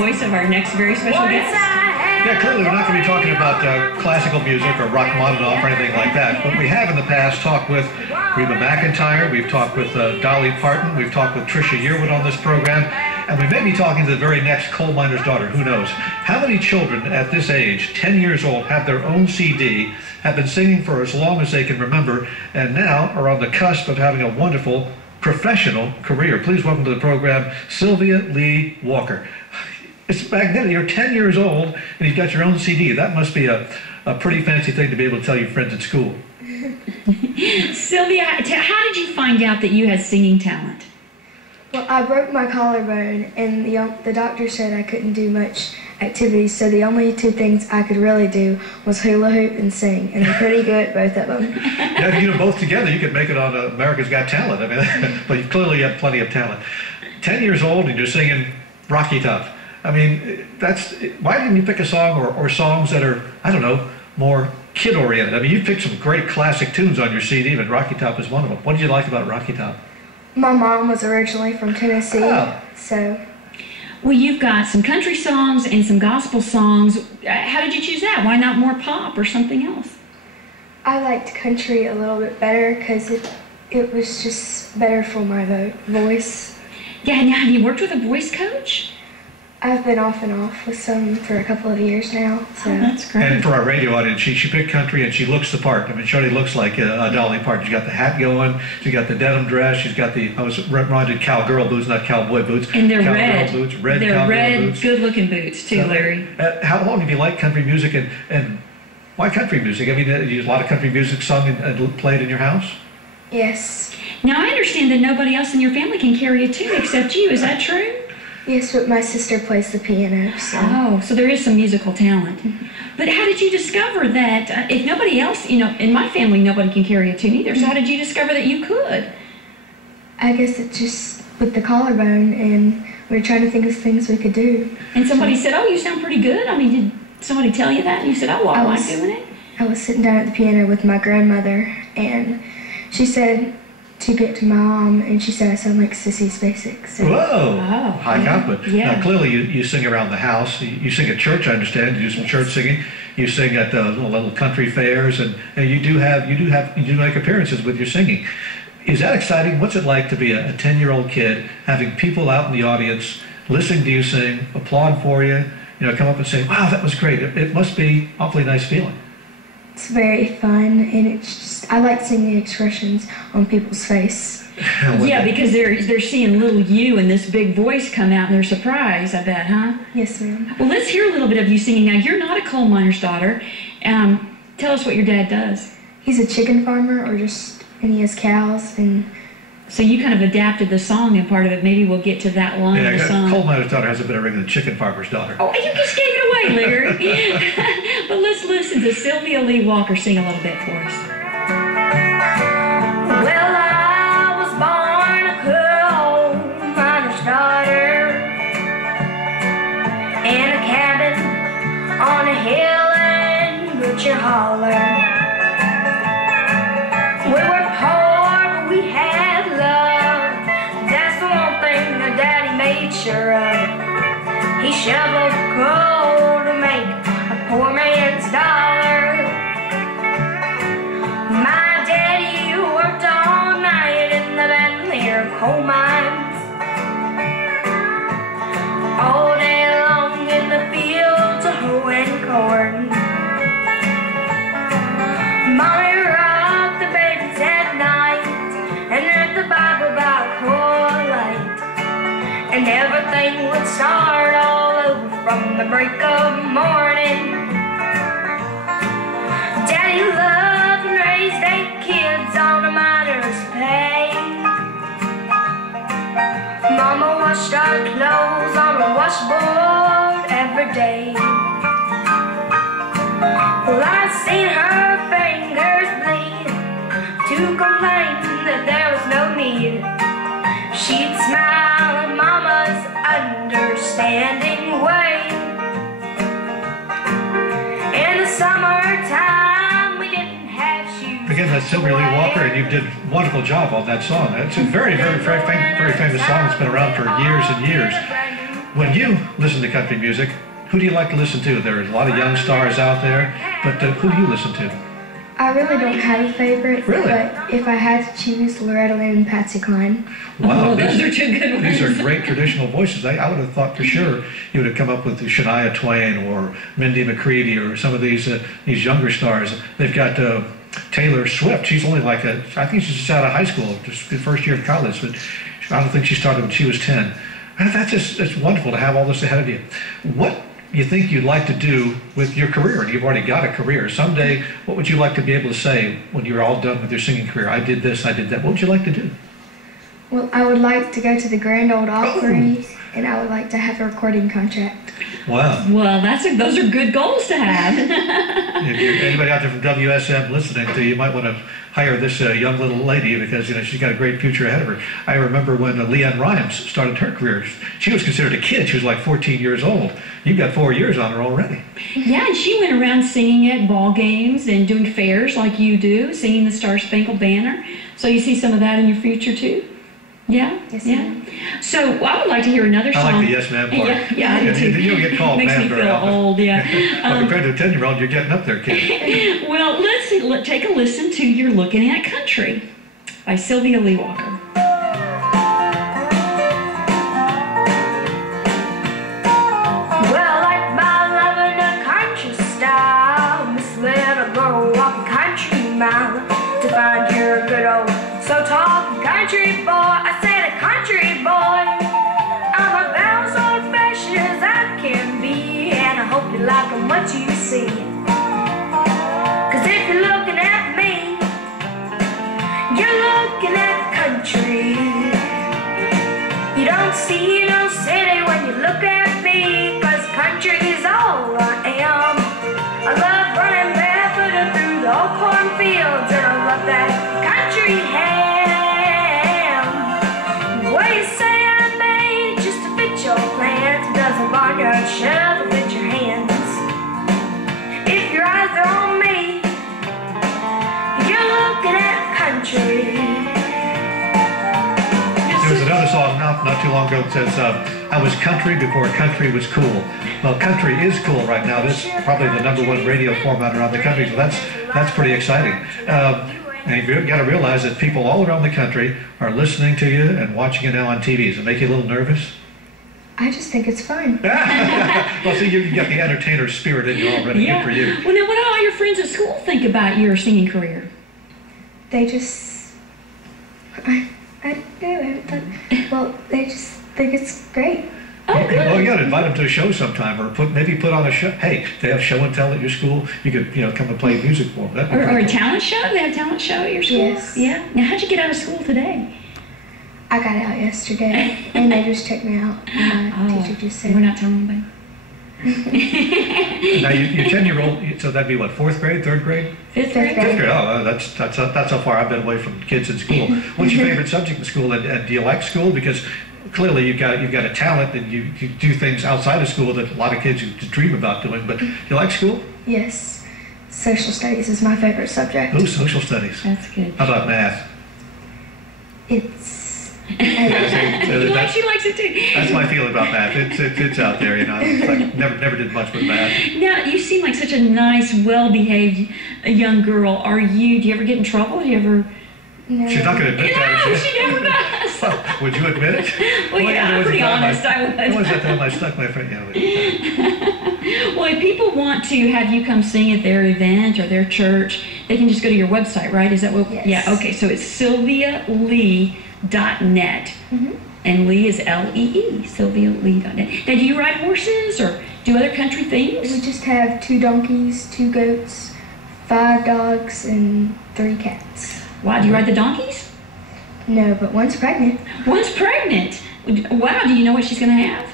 voice of our next very special guest. Yeah, clearly we're not going to be talking about classical music or Rachmaninoff or anything like that, but we have in the past talked with Reba McEntire, we've talked with Dolly Parton, we've talked with Trisha Yearwood on this program, and we may be talking to the very next coal miner's daughter, who knows. How many children at this age, 10 years old, have their own CD, have been singing for as long as they can remember, and now are on the cusp of having a wonderful professional career? Please welcome to the program, Sylvia Lee Walker. It's magnetic. You're 10 years old and you've got your own CD. That must be a pretty fancy thing to be able to tell your friends at school. Sylvia, how did you find out that you had singing talent? Well, I broke my collarbone, and the doctor said I couldn't do much activities, so the only two things I could really do was hula hoop and sing, and I'm pretty good at both of them. Yeah, if you do both together, you could make it on America's Got Talent. I mean, but you clearly have plenty of talent. 10 years old and you're singing Rocky Top. I mean, why didn't you pick a song or songs that are, I don't know, more kid-oriented? I mean, you picked some great classic tunes on your CD, but Rocky Top is one of them. What did you like about Rocky Top? My mom was originally from Tennessee, so... Well, you've got some country songs and some gospel songs. How did you choose that? Why not more pop or something else? I liked country a little bit better because it was just better for my voice. Yeah, now have you worked with a voice coach? I've been off and off with some for a couple of years now. So. Oh, that's great. And for our radio audience, she picked country and she looks the part. I mean, she already looks like a Dolly Parton. She's got the hat going, she's got the denim dress, she's got the, I was reminded, cowgirl boots, not cowboy boots. And they're cowgirl red. Boots, they're red, boots. good-looking boots, too, Larry. How long have you liked country music, and why country music? I mean, a lot of country music sung and played in your house? Yes. Now, I understand that nobody else in your family can carry a tune except you. Is that true? Yes, but my sister plays the piano, so... Oh, so there is some musical talent. But how did you discover that, if nobody else, you know, in my family, nobody can carry a tune either, so how did you discover that you could? I guess it's just with the collarbone, and we were trying to think of things we could do. And somebody said, oh, you sound pretty good? I mean, did somebody tell you that? And you said, oh, well, I like doing it? I was sitting down at the piano with my grandmother, and she said to get to my mom, and she said I sound like Sissy Spacek. So. Whoa! High compliment. Yeah. Now, clearly, you sing around the house. You sing at church, I understand. You do some church singing. You sing at the little country fairs, and you do make appearances with your singing. Is that exciting? What's it like to be a 10-year-old kid, having people out in the audience listening to you sing, applaud for you, come up and say, "Wow, that was great." It must be an awfully nice feeling. It's very fun, and it's just, I like seeing the expressions on people's face. Yeah, because they're seeing little you and this big voice come out, and they're surprised, I bet, huh? Yes, ma'am. Well, let's hear a little bit of you singing. Now, you're not a coal miner's daughter. Tell us what your dad does. He's a chicken farmer, and he has cows, and... So you kind of adapted the song and part of it. Maybe we'll get to that line of the song. Coal miner's daughter has a better ring than chicken farmer's daughter. Oh, you just gave it away, Larry. But let's listen to Sylvia Lee Walker sing a little bit for us. Well, I was born a coal miner's daughter in a cabin on a hill in Butcher Holler. We were poor, but we had love. That's the one thing that Daddy made sure of. He shoveled coal to make a poor man's dollar. My daddy worked all night in the Van Leer coal mines, all day long in the fields of hoeing corn. Mommy rocked the babies at night and read the Bible by coal light, and everything would start all over from the break of morning. Daddy loved and raised 8 kids on a miner's pay. Mama washed our clothes on a washboard every day. Well, I've seen her fingers bleed to complain that there was no need. She'd smile at Mama's understanding way. In the summertime, we didn't have shoes. Again, that's Sylvia Lee Walker, and you did a wonderful job on that song. It's a very, very, very famous song that's been around for years and years. When you listen to country music, who do you like to listen to? There are a lot of young stars out there, but who do you listen to? I really don't have a favorite. Really? But if I had to choose, Loretta Lynn and Patsy Cline. Wow, those are two good ones. These are great traditional voices. I would have thought for sure you would have come up with Shania Twain or Mindy McCready or some of these younger stars. They've got Taylor Swift. She's only like I think she's just out of high school, just the first year of college, but I don't think she started when she was 10. It's wonderful to have all this ahead of you. What you think you'd like to do with your career, and you've already got a career. Someday, what would you like to be able to say when you're all done with your singing career? I did this, I did that. What would you like to do? Well, I would like to go to the Grand Ole Opry, and I would like to have a recording contract. Wow. Well, those are good goals to have. If anybody out there from WSM listening to you, might want to hire this young little lady because she's got a great future ahead of her. I remember when Leanne Rimes started her career. She was considered a kid. She was like 14 years old. You've got 4 years on her already. Yeah, and she went around singing at ball games and doing fairs like you do, singing the Star Spangled Banner. So you see some of that in your future too? Yeah? Yes, Yeah. ma'am. So I would like to hear another song. I like the yes ma'am part. Yeah, I do too. You'll get called Makes ma'am me very feel often. old, yeah. Well, compared to a 10-year-old, you're getting up there, kid. Well, let's take a listen to You're Looking at Country by Sylvia Lee Walker. Well, like my loving a country style, Miss Little Girl walking country mile to find your good old so talking country boy. I said a country boy. I'm about as old fashioned as I can be, and I hope you like what you see. 'Cause if you're looking at me, you're looking at country. You don't see no city when you look at me, 'cause country is all I am. I love running barefoot through the old cornfields, and I love that country ham. The way you say I'm made just to fit your plant, does a barnyard shovel fit your hands? If your eyes are on me, you're looking at country. There was another song not too long ago that says, I was country before country was cool. Well, country is cool right now. This is probably the #1 radio format around the country, so that's pretty exciting. And you've got to realize that people all around the country are listening to you and watching you now on TV. Does it make you a little nervous? I just think it's fun. Well, see, you've got the entertainer spirit in you already. Yeah. Good for you. Well, now, what do all your friends at school think about your singing career? They just, I don't know, well, they just think it's great. Oh, good. Well, you got to invite them to a show sometime, or maybe put on a show. Hey, they have show and tell at your school. You could, come and play music for them. That'd be Or pretty a cool. talent show? Do they have a talent show at your school? Yes. Yeah. Now, how'd you get out of school today? I got out yesterday, and they just checked me out. And my teacher just said, We're not telling anybody. Now, your 10-year-old, so that'd be what, 4th grade, 3rd grade? Fifth grade. Fifth grade. Oh, that's how far I've been away from kids in school. What's your favorite subject in school, and do you like school? Because clearly you've got a talent, and you do things outside of school that a lot of kids just dream about doing. But do you like school? yes, social studies is my favorite subject. Oh, social studies. That's good. How about math? It's, She likes it too. That's my feeling about math. It's out there, It's like never did much with math. Now, you seem like such a nice, well-behaved young girl. Do you ever get in trouble? Do you ever... no. She's not going to admit that. No, is she never does. Well, would you admit it? Well, yeah, I'm pretty honest, I would. What was that time I stuck my friend? Well, if people want to have you come sing at their event or their church, they can just go to your website, right? Is that what? Yes. Yeah, okay, so it's sylvialee.net. Mm-hmm. And Lee is L-E-E, sylvialee.net. Now, do you ride horses or do other country things? We just have 2 donkeys, 2 goats, 5 dogs, and 3 cats. Wow, do you ride the donkeys? No, but one's pregnant. One's pregnant. Wow, do you know what she's going to have?